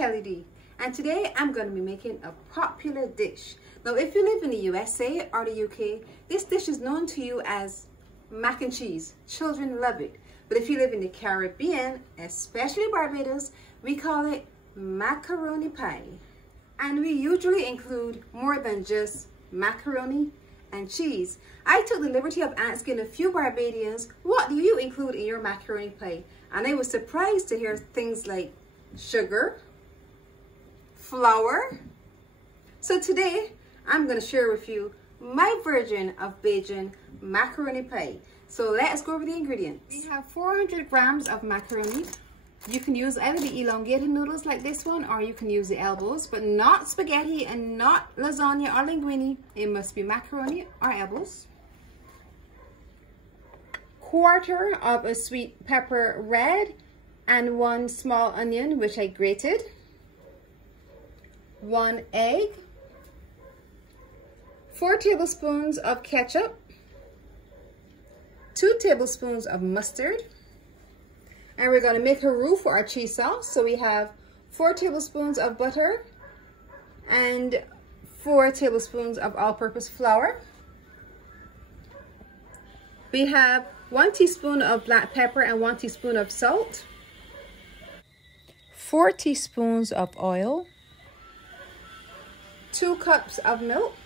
LTD, and today I'm going to be making a popular dish. Now if you live in the USA or the UK, this dish is known to you as mac and cheese. Children love it. But if you live in the Caribbean, especially Barbados, we call it macaroni pie. And we usually include more than just macaroni and cheese. I took the liberty of asking a few Barbadians, what do you include in your macaroni pie? And I was surprised to hear things like sugar, flour. So today, I'm going to share with you my version of Bajan macaroni pie. So let's go over the ingredients. We have 400 grams of macaroni. You can use either the elongated noodles like this one, or you can use the elbows, but not spaghetti and not lasagna or linguine. It must be macaroni or elbows. Quarter of a sweet pepper red and 1 small onion which I grated. 1 egg. 4 tablespoons of ketchup. 2 tablespoons of mustard. And we're going to make a roux for our cheese sauce. So we have 4 tablespoons of butter and 4 tablespoons of all-purpose flour. We have 1 teaspoon of black pepper and 1 teaspoon of salt. 4 teaspoons of oil. 2 cups of milk.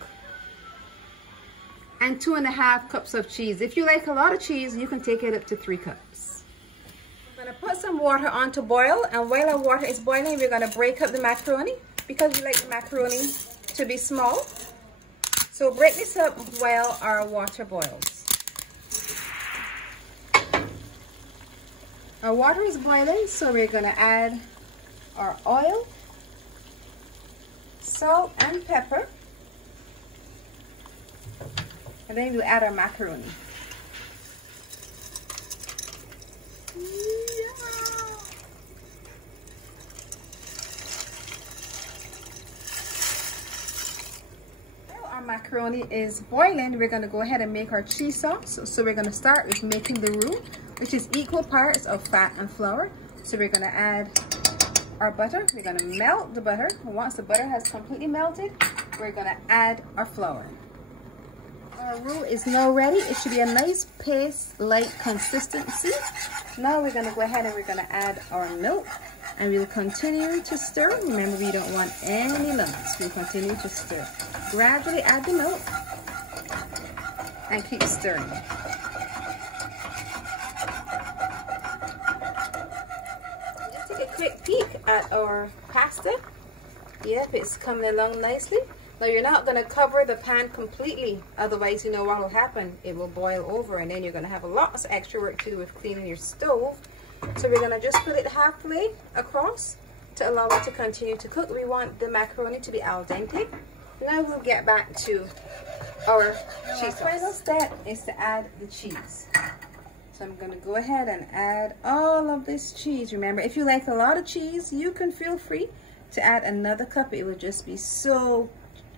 And 2.5 cups of cheese. If you like a lot of cheese, you can take it up to 3 cups. I'm going to put some water on to boil, and while our water is boiling, we're going to break up the macaroni because we like the macaroni to be small. So break this up while our water boils. Our water is boiling, so we're going to add our oil, salt and pepper, and then we'll add our macaroni. While our macaroni is boiling, we're going to go ahead and make our cheese sauce. So we're going to start with making the roux, which is equal parts of fat and flour. So we're going to add our butter. We're going to melt the butter. Once the butter has completely melted, we're going to add our flour. Our roux is now ready. It should be a nice paste-like consistency. Now we're going to go ahead and we're going to add our milk, and we'll continue to stir. Remember, we don't want any lumps. We'll continue to stir. Gradually add the milk and keep stirring. Just take a quick peek at our pasta. Yep, it's coming along nicely. Now you're not going to cover the pan completely, otherwise you know what will happen. It will boil over, and then you're going to have lots of extra work to do with cleaning your stove. So we're going to just put it halfway across to allow it to continue to cook. We want the macaroni to be al dente. Now we'll get back to our cheese sauce. The final step is to add the cheese. So I'm going to go ahead and add all of this cheese. Remember, if you like a lot of cheese, you can feel free to add another cup. It will just be so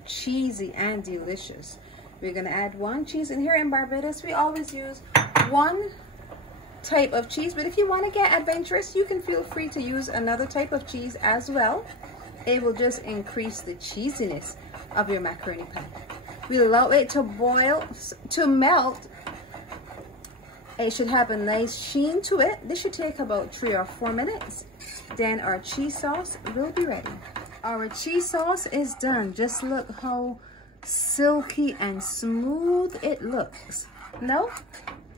cheesy and delicious. We're going to add 1 cheese, and here in Barbados we always use 1 type of cheese, but if you want to get adventurous, you can feel free to use another type of cheese as well. It will just increase the cheesiness of your macaroni pie. We'll allow it to boil, to melt. It should have a nice sheen to it. This should take about 3 or 4 minutes. Then our cheese sauce will be ready. Our cheese sauce is done. Just look how silky and smooth it looks. Now,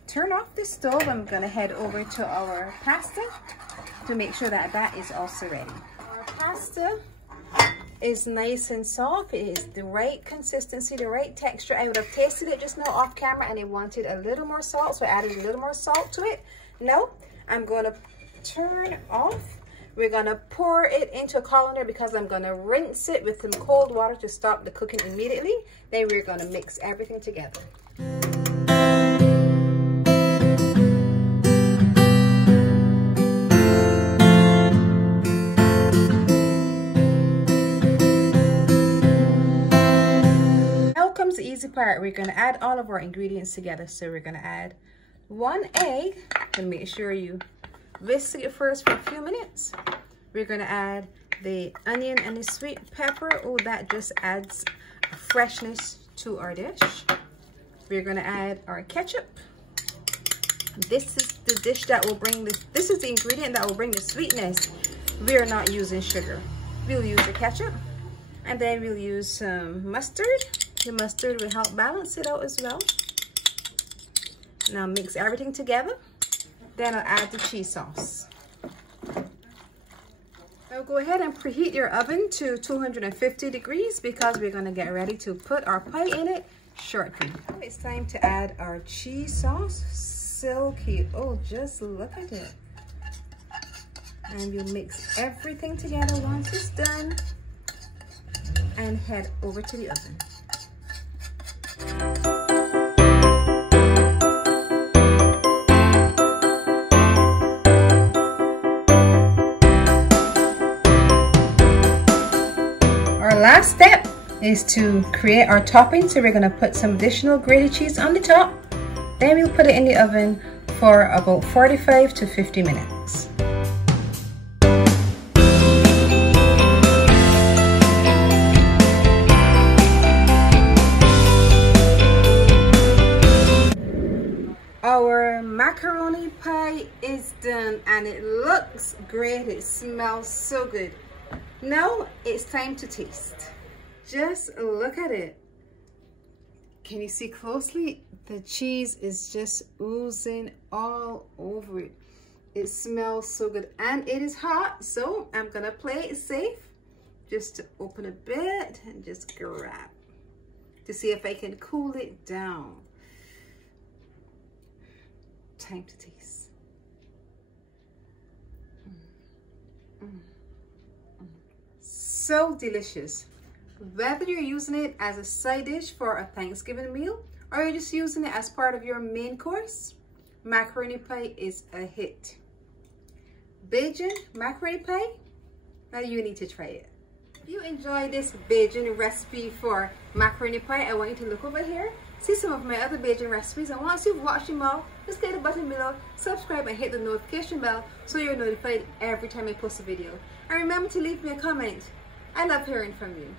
turn off the stove. I'm going to head over to our pasta to make sure that that is also ready. Our pasta is nice and soft. It is the right consistency, the right texture. I would have tasted it just now off camera, and I wanted a little more salt, so I added a little more salt to it. Now, I'm going to turn off. We're going to pour it into a colander because I'm going to rinse it with some cold water to stop the cooking immediately. Then we're going to mix everything together. Now comes the easy part. We're going to add all of our ingredients together. So we're going to add 1 egg, and make sure you whisk it first for a few minutes. We're going to add the onion and the sweet pepper. Oh, that just adds freshness to our dish. We're gonna add our ketchup. This is the dish that will bring this is the ingredient that will bring the sweetness. We are not using sugar. We'll use the ketchup, and then we'll use some mustard. The mustard will help balance it out as well. Now mix everything together. Then I'll add the cheese sauce. Now go ahead and preheat your oven to 250 degrees because we're gonna get ready to put our pie in it shortly. It's time to add our cheese sauce. So cute. Oh, just look at it. And we'll mix everything together once it's done and head over to the oven. Our last step is to create our topping. So we're gonna put some additional grated cheese on the top. Then we'll put it in the oven for about 45 to 50 minutes. Our macaroni pie is done and it looks great. It smells so good. Now it's time to taste. Just look at it. Can you see closely? The cheese is just oozing all over it. It smells so good and it is hot, so I'm gonna play it safe just to open a bit and just grab to see if I can cool it down. Time to taste. So delicious. Whether you're using it as a side dish for a Thanksgiving meal or you're just using it as part of your main course, macaroni pie is a hit. Bajan macaroni pie, now you need to try it. If you enjoyed this Bajan recipe for macaroni pie, I want you to look over here, see some of my other Bajan recipes, and once you've watched them all, just click the button below, subscribe and hit the notification bell so you're notified every time I post a video. And remember to leave me a comment. I love hearing from you.